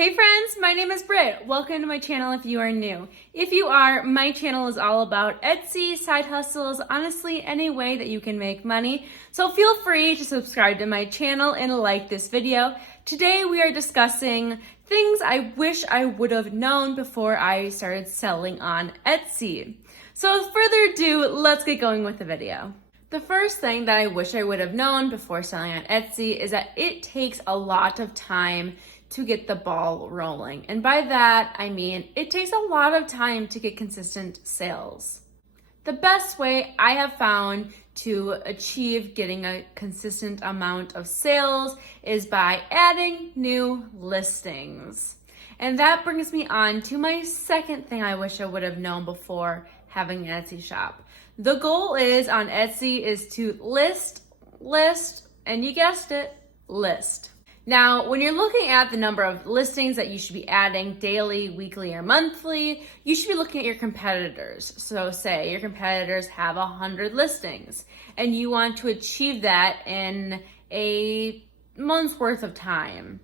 Hey friends, my name is Britt. Welcome to my channel if you are new. If you are, my channel is all about Etsy, side hustles, honestly any way that you can make money. So feel free to subscribe to my channel and like this video. Today we are discussing things I wish I would have known before I started selling on Etsy. So without further ado, let's get going with the video. The first thing that I wish I would have known before selling on Etsy is that it takes a lot of time to get the ball rolling. And by that, I mean it takes a lot of time to get consistent sales. The best way I have found to achieve getting a consistent amount of sales is by adding new listings. And that brings me on to my second thing I wish I would have known before having an Etsy shop. The goal is on Etsy is to list, and you guessed it, list. Now, when you're looking at the number of listings that you should be adding daily, weekly, or monthly, you should be looking at your competitors. So say your competitors have 100 listings and you want to achieve that in a month's worth of time.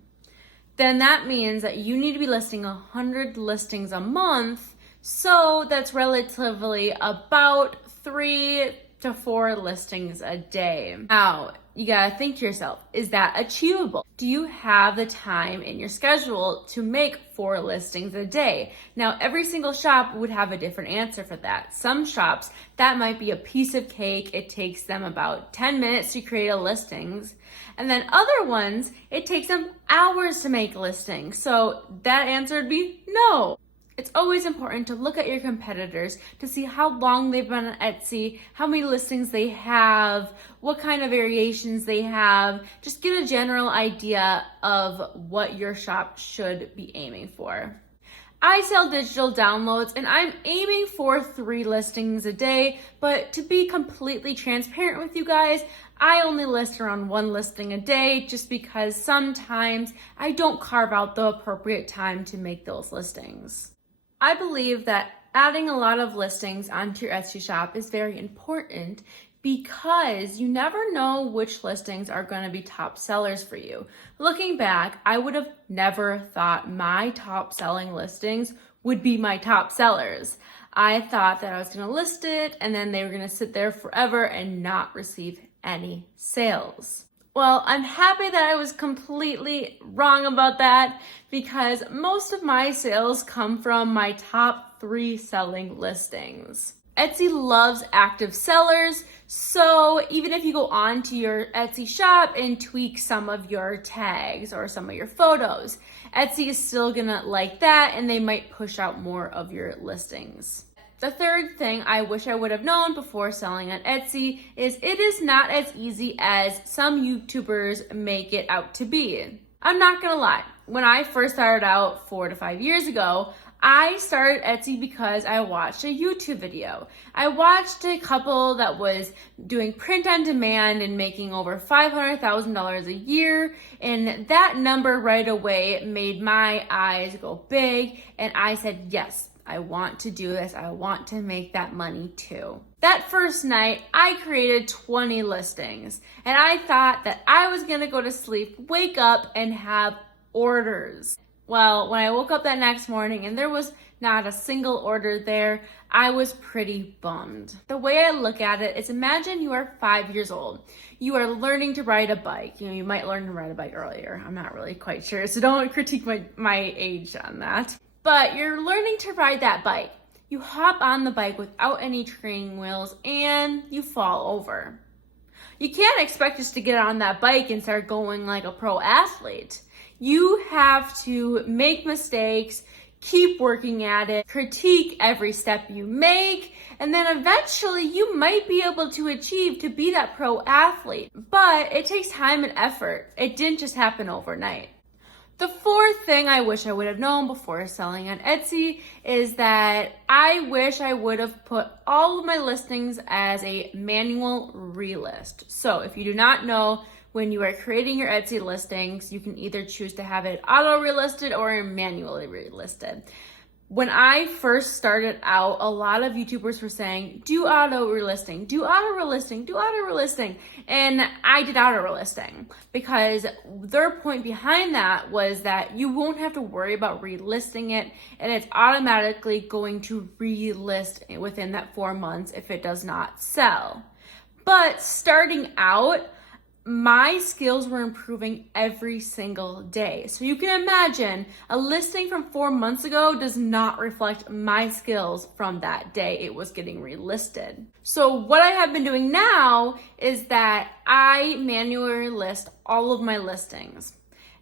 Then that means that you need to be listing 100 listings a month. So that's relatively about 3 to 4 listings a day. Now, you gotta think to yourself, is that achievable? Do you have the time in your schedule to make 4 listings a day? Now, every single shop would have a different answer for that. Some shops, that might be a piece of cake. It takes them about 10 minutes to create a listings. And then other ones, it takes them hours to make listings. So that answer would be no. It's always important to look at your competitors to see how long they've been on Etsy, how many listings they have, what kind of variations they have. Just get a general idea of what your shop should be aiming for. I sell digital downloads and I'm aiming for 3 listings a day, but to be completely transparent with you guys, I only list around 1 listing a day just because sometimes I don't carve out the appropriate time to make those listings. I believe that adding a lot of listings onto your Etsy shop is very important because you never know which listings are going to be top sellers for you. Looking back, I would have never thought my top selling listings would be my top sellers. I thought that I was going to list it and then they were going to sit there forever and not receive any sales. Well, I'm happy that I was completely wrong about that because most of my sales come from my top 3 selling listings. Etsy loves active sellers, so even if you go on to your Etsy shop and tweak some of your tags or some of your photos, Etsy is still gonna like that and they might push out more of your listings. The third thing I wish I would have known before selling on Etsy is it is not as easy as some YouTubers make it out to be. I'm not gonna lie, when I first started out 4 to 5 years ago, I started Etsy because I watched a YouTube video. I watched a couple that was doing print on demand and making over $500,000 a year, and that number right away made my eyes go big, and I said, yes, I want to do this. I want to make that money too. That first night, I created 20 listings and I thought that I was gonna go to sleep, wake up and have orders. Well, when I woke up that next morning and there was not a single order there, I was pretty bummed. The way I look at it is imagine you are 5 years old. You are learning to ride a bike. You might learn to ride a bike earlier. I'm not really quite sure, so don't critique my age on that. But you're learning to ride that bike. You hop on the bike without any training wheels and you fall over. You can't expect just to get on that bike and start going like a pro athlete. You have to make mistakes, keep working at it, critique every step you make, and then eventually you might be able to achieve to be that pro athlete. But it takes time and effort. It didn't just happen overnight. The fourth thing I wish I would have known before selling on Etsy is that I wish I would have put all of my listings as a manual relist. So if you do not know, when you are creating your Etsy listings, you can either choose to have it auto relisted or manually relisted. When I first started out, a lot of YouTubers were saying, do auto relisting, do auto relisting, do auto relisting. And I did auto relisting because their point behind that was that you won't have to worry about relisting it, and it's automatically going to relist within that 4 months if it does not sell. But starting out, my skills were improving every single day. So you can imagine a listing from 4 months ago does not reflect my skills from that day it was getting relisted. So what I have been doing now is that I manually list all of my listings.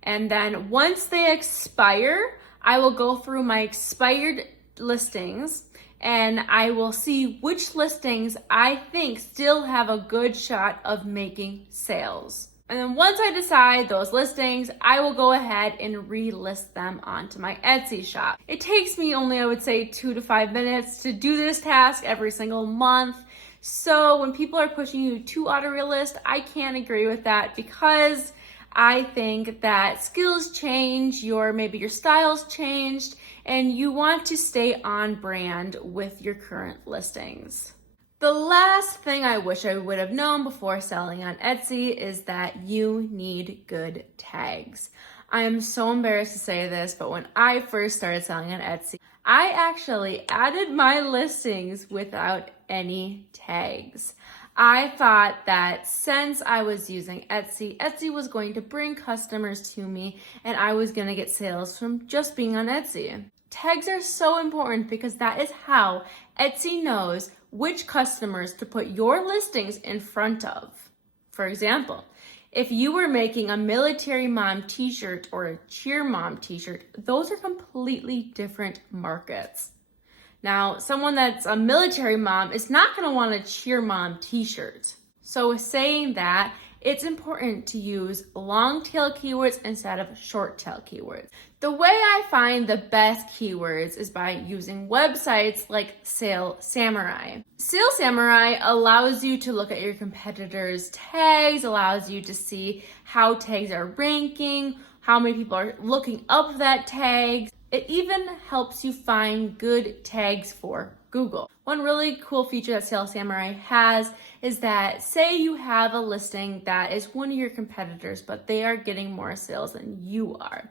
And then once they expire, I will go through my expired listings and I will see which listings I think still have a good shot of making sales. And then once I decide those listings, I will go ahead and relist them onto my Etsy shop. It takes me only, I would say, 2 to 5 minutes to do this task every single month. So when people are pushing you to auto relist, I can't agree with that because I think that skills change, maybe your style's changed, and you want to stay on brand with your current listings. The last thing I wish I would have known before selling on Etsy is that you need good tags. I am so embarrassed to say this, but when I first started selling on Etsy, I actually added my listings without any tags. I thought that since I was using Etsy, Etsy was going to bring customers to me and I was going to get sales from just being on Etsy. Tags are so important because that is how Etsy knows which customers to put your listings in front of. For example, if you were making a military mom t-shirt or a cheer mom t-shirt, those are completely different markets. Now, someone that's a military mom is not going to want a cheer mom t-shirt. So saying that, it's important to use long tail keywords instead of short tail keywords. The way I find the best keywords is by using websites like Sale Samurai. Sale Samurai allows you to look at your competitors' tags, allows you to see how tags are ranking, how many people are looking up that tag. It even helps you find good tags for Google. One really cool feature that Sale Samurai has is that say you have a listing that is one of your competitors, but they are getting more sales than you are.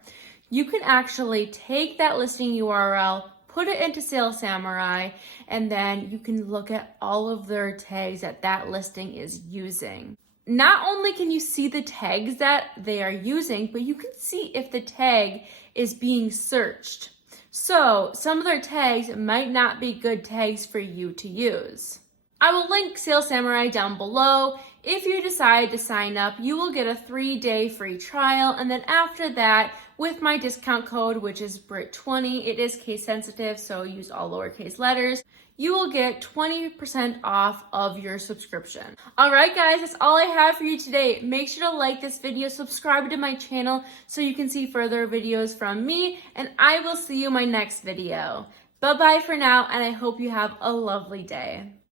You can actually take that listing URL, put it into Sale Samurai, and then you can look at all of their tags that listing is using. Not only can you see the tags that they are using, but you can see if the tag is being searched. So some of their tags might not be good tags for you to use. I will link Sale Samurai down below. If you decide to sign up, you will get a 3-day free trial. And then after that, with my discount code, which is BRIT20, it is case sensitive, so use all lowercase letters, you will get 20% off of your subscription. All right, guys, that's all I have for you today. Make sure to like this video, subscribe to my channel so you can see further videos from me, and I will see you in my next video. Bye-bye for now, and I hope you have a lovely day.